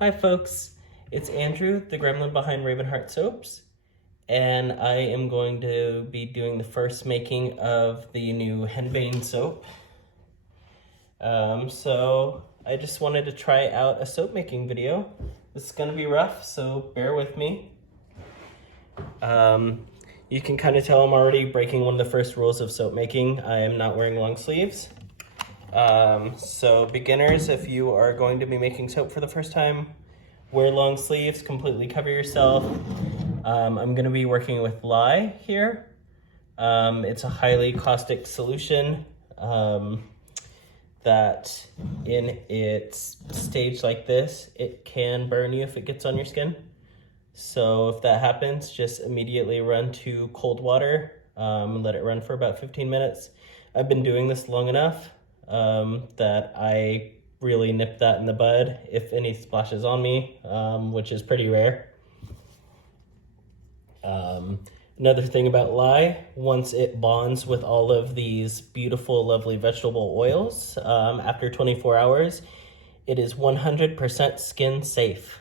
Hi folks, it's Andrew, the gremlin behind Ravenheart Soaps, and I am going to be doing the first making of the new Henbane soap. So I just wanted to try out a soap making video. This is going to be rough, so bear with me. You can kind of tell I'm already breaking one of the first rules of soap making. I am not wearing long sleeves. So beginners, if you are going to be making soap for the first time, wear long sleeves, completely cover yourself. I'm going to be working with lye here. It's a highly caustic solution that in its stage like this, it can burn you if it gets on your skin. So if that happens, just immediately run to cold water and let it run for about 15 minutes. I've been doing this long enough that I really nip that in the bud if any splashes on me, which is pretty rare. Another thing about lye, once it bonds with all of these beautiful, lovely vegetable oils, after 24 hours, it is 100% skin safe.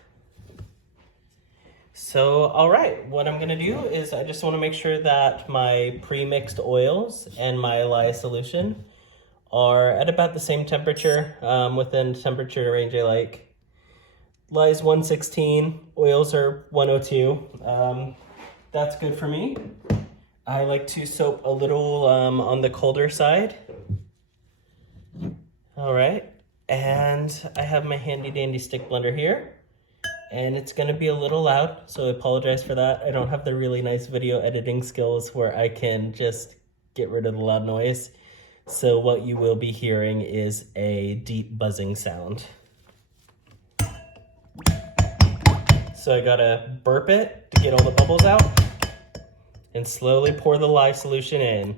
So, all right, what I'm gonna do is I just wanna make sure that my pre-mixed oils and my lye solution are at about the same temperature, within temperature range I like. Lye is 116, oils are 102. That's good for me. I like to soap a little on the colder side. All right, and I have my handy dandy stick blender here, and it's gonna be a little loud, so I apologize for that. I don't have the really nice video editing skills where I can just get rid of the loud noise. So what you will be hearing is a deep buzzing sound. So I gotta burp it to get all the bubbles out and slowly pour the lye solution in.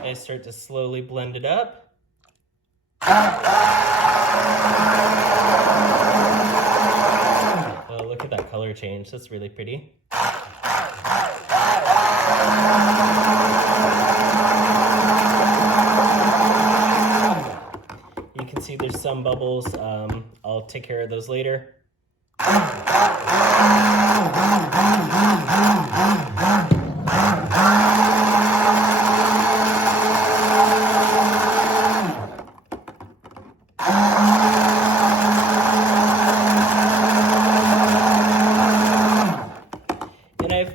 I start to slowly blend it up. Look at that color change, that's really pretty. You can see there's some bubbles, I'll take care of those later.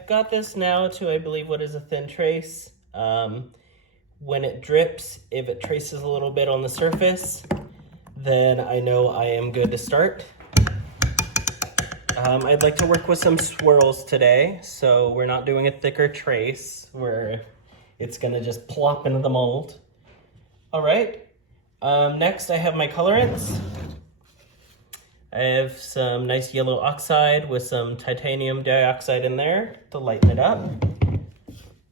Got this now to, I believe, what is a thin trace. When it drips, if it traces a little bit on the surface, then I know I am good to start. I'd like to work with some swirls today, so we're not doing a thicker trace where it's gonna just plop into the mold. All right, next I have my colorants. I have some nice yellow oxide with some titanium dioxide in there to lighten it up.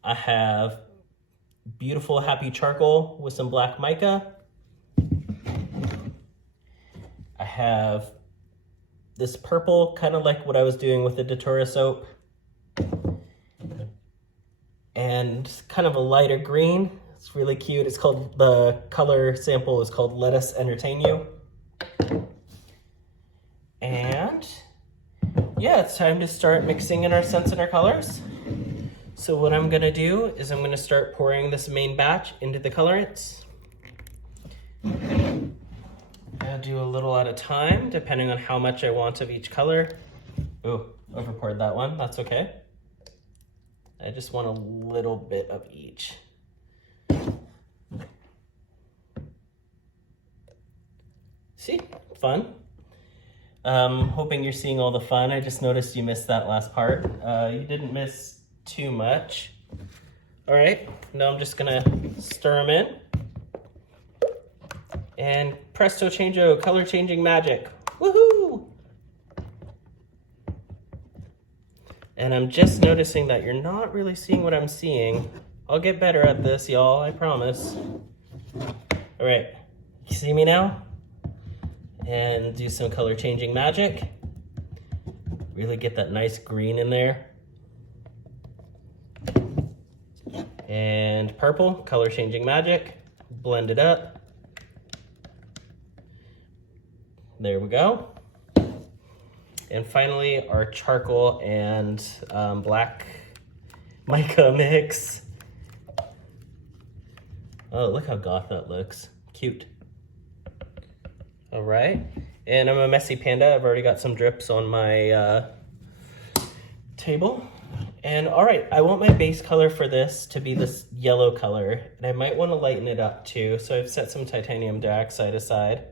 I have beautiful happy charcoal with some black mica. I have this purple, kind of like what I was doing with the Datura soap. And kind of a lighter green. It's really cute. It's called, the color sample is called Let Us Entertain You. And yeah, it's time to start mixing in our scents and our colors. So what I'm gonna do is I'm gonna start pouring this main batch into the colorants. I'll do a little at a time, depending on how much I want of each color. Oh, over poured that one, that's okay. I just want a little bit of each. See, fun. Hoping you're seeing all the fun. I just noticed you missed that last part. You didn't miss too much. All right, now I'm just gonna stir them in. And presto changeo, color changing magic. Woohoo! And I'm just noticing that you're not really seeing what I'm seeing. I'll get better at this, y'all, I promise. All right, you see me now? And do some color changing magic. Really get that nice green in there. And purple, color changing magic, blend it up. There we go. And finally, our charcoal and black mica mix. Oh, look how goth that looks. Cute. All right. And I'm a messy panda. I've already got some drips on my table. And all right, I want my base color for this to be this yellow color. And I might want to lighten it up too. So I've set some titanium dioxide aside.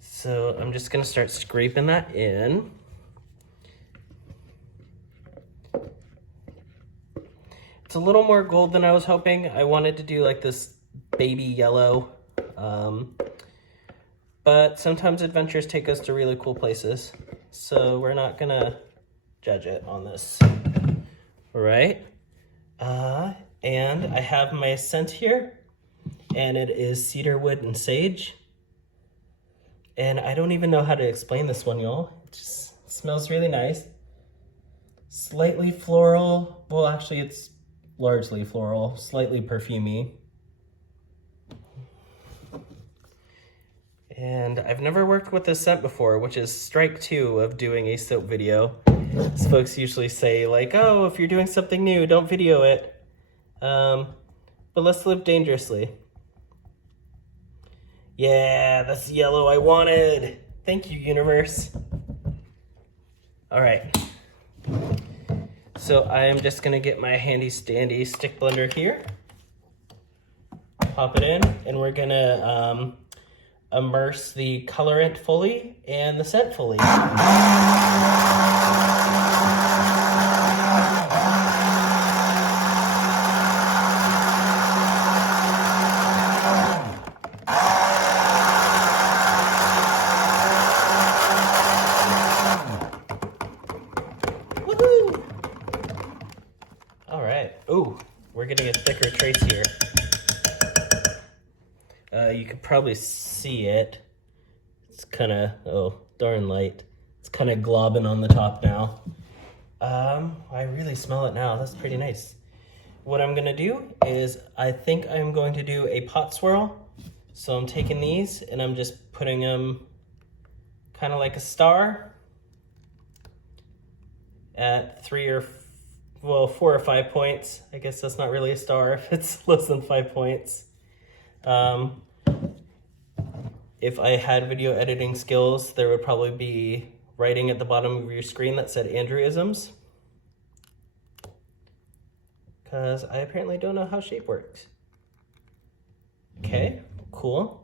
So I'm just gonna start scraping that in. It's a little more gold than I was hoping. I wanted to do like this baby yellow. But sometimes adventures take us to really cool places. So we're not gonna judge it on this. All right. And I have my scent here, and it is cedarwood and sage. And I don't even know how to explain this one, y'all. It just smells really nice. Slightly floral. Well, actually, it's largely floral, slightly perfumey. And I've never worked with this scent before, which is strike two of doing a soap video. So folks usually say like, oh, if you're doing something new, don't video it. But let's live dangerously. Yeah, that's the yellow I wanted. Thank you, universe. All right. So I am just gonna get my handy dandy stick blender here. Pop it in, and we're gonna immerse the colorant fully and the scent fully. Woohoo! All right. Ooh, we're getting a thicker trace here. You could probably see it. It's kind of, oh, darn light. It's kind of globbing on the top now. I really smell it now. That's pretty nice. What I'm gonna do is, I think I'm going to do a pot swirl. So I'm taking these and I'm just putting them kind of like a star at 4 or 5 points. I guess that's not really a star if it's less than 5 points. If I had video editing skills, there would probably be writing at the bottom of your screen that said Andrewisms. Because I apparently don't know how shape works. Okay, cool.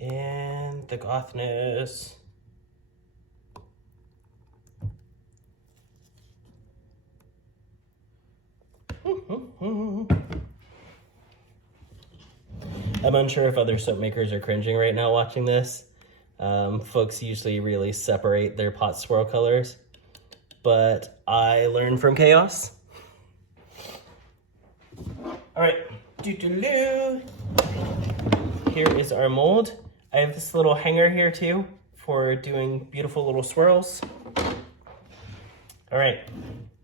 And the gothness. I'm unsure if other soap makers are cringing right now watching this. Folks usually really separate their pot swirl colors, but I learned from chaos. All right, here is our mold. I have this little hanger here too for doing beautiful little swirls. All right,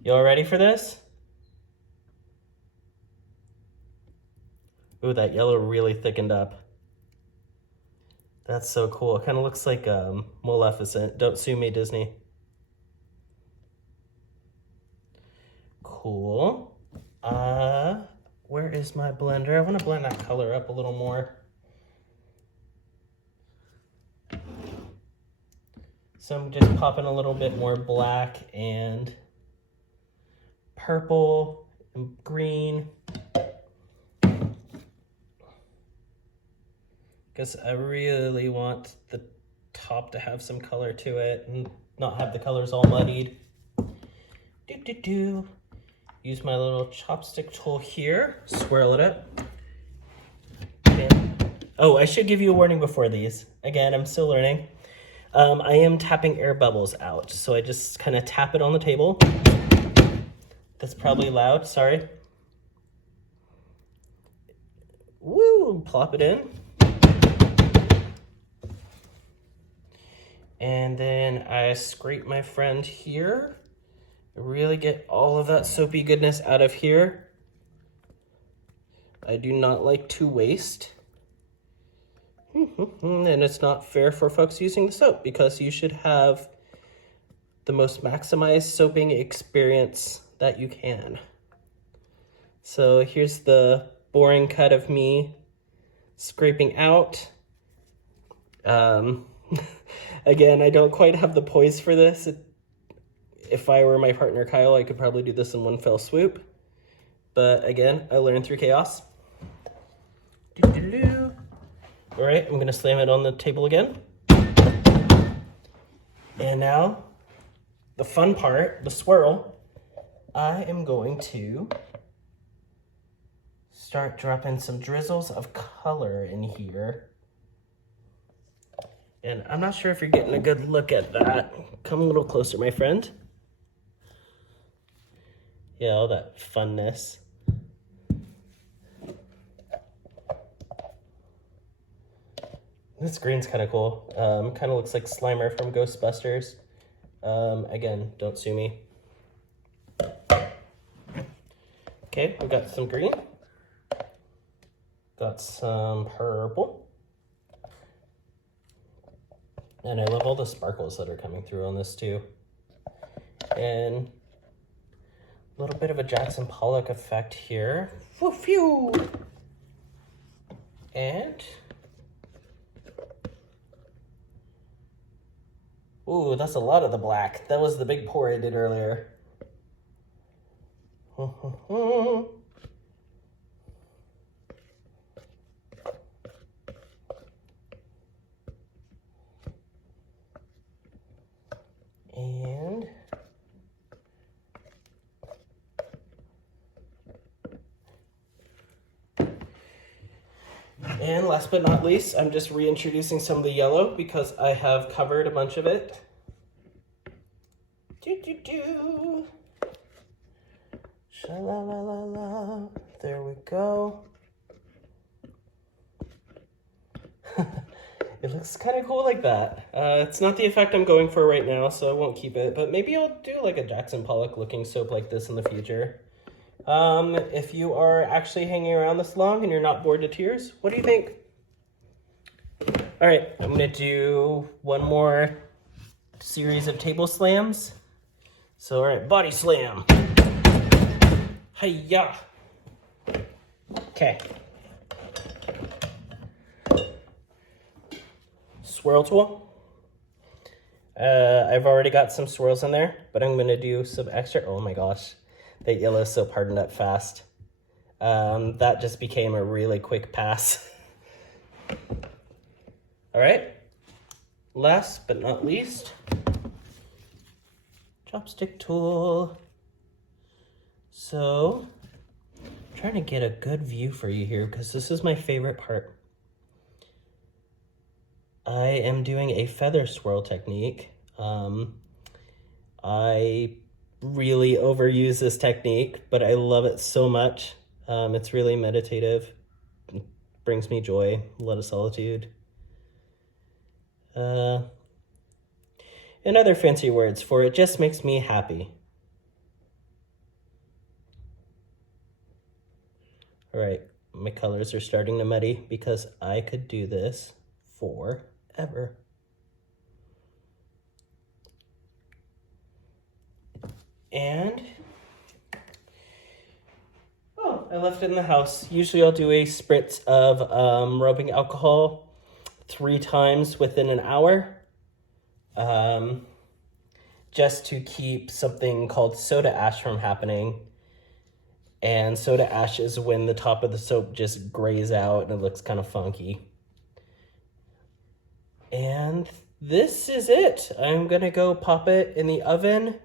y'all ready for this? Ooh, that yellow really thickened up. That's so cool. It kind of looks like Maleficent. Don't sue me, Disney. Cool. Where is my blender? I want to blend that color up a little more. So I'm just popping a little bit more black and purple and green. Because I really want the top to have some color to it and not have the colors all muddied. Use my little chopstick tool here, swirl it up. Oh, I should give you a warning before these. Again, I'm still learning. I am tapping air bubbles out, so I just kind of tap it on the table. That's probably loud, sorry. Woo, plop it in. And then I scrape my friend here. Really get all of that soapy goodness out of here. I do not like to waste. And it's not fair for folks using the soap because you should have the most maximized soaping experience that you can. So here's the boring cut of me scraping out. Again, I don't quite have the poise for this. If I were my partner Kyle, I could probably do this in one fell swoop. But again, I learned through chaos. All right, I'm gonna slam it on the table again. And now, the fun part, the swirl, I am going to start dropping some drizzles of color in here. And I'm not sure if you're getting a good look at that. Come a little closer, my friend. Yeah, all that funness. This green's kind of cool. Kind of looks like Slimer from Ghostbusters. Again, don't sue me. Okay, we got some green. Got some purple. And I love all the sparkles that are coming through on this too. And a little bit of a Jackson Pollock effect here. Woo-phew! And ooh, that's a lot of the black. That was the big pour I did earlier. And last but not least, I'm just reintroducing some of the yellow because I have covered a bunch of it. Sha-la-la-la-la. There we go. It looks kind of cool like that. It's not the effect I'm going for right now, so I won't keep it. But maybe I'll do like a Jackson Pollock looking soap like this in the future. If you are actually hanging around this long and you're not bored to tears, what do you think? All right, I'm gonna do one more series of table slams. So, all right, body slam. Hi-ya. Okay. Swirl tool. I've already got some swirls in there, but I'm gonna do some extra. Oh my gosh, that yellow soap hardened up fast. That just became a really quick pass. All right, last but not least, chopstick tool. So, I'm trying to get a good view for you here because this is my favorite part. I am doing a feather swirl technique. I really overuse this technique, but I love it so much. It's really meditative. It brings me joy, a lot of solitude. And other fancy words for it just makes me happy. All right, my colors are starting to muddy because I could do this forever. And, oh, I left it in the house. Usually I'll do a spritz of rubbing alcohol 3 times within an hour. Just to keep something called soda ash from happening. And soda ash is when the top of the soap just grays out and it looks kind of funky. And this is it. I'm gonna go pop it in the oven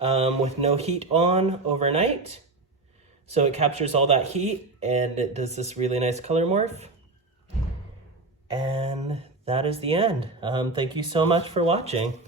with no heat on overnight. So it captures all that heat and it does this really nice color morph. And that is the end. Thank you so much for watching.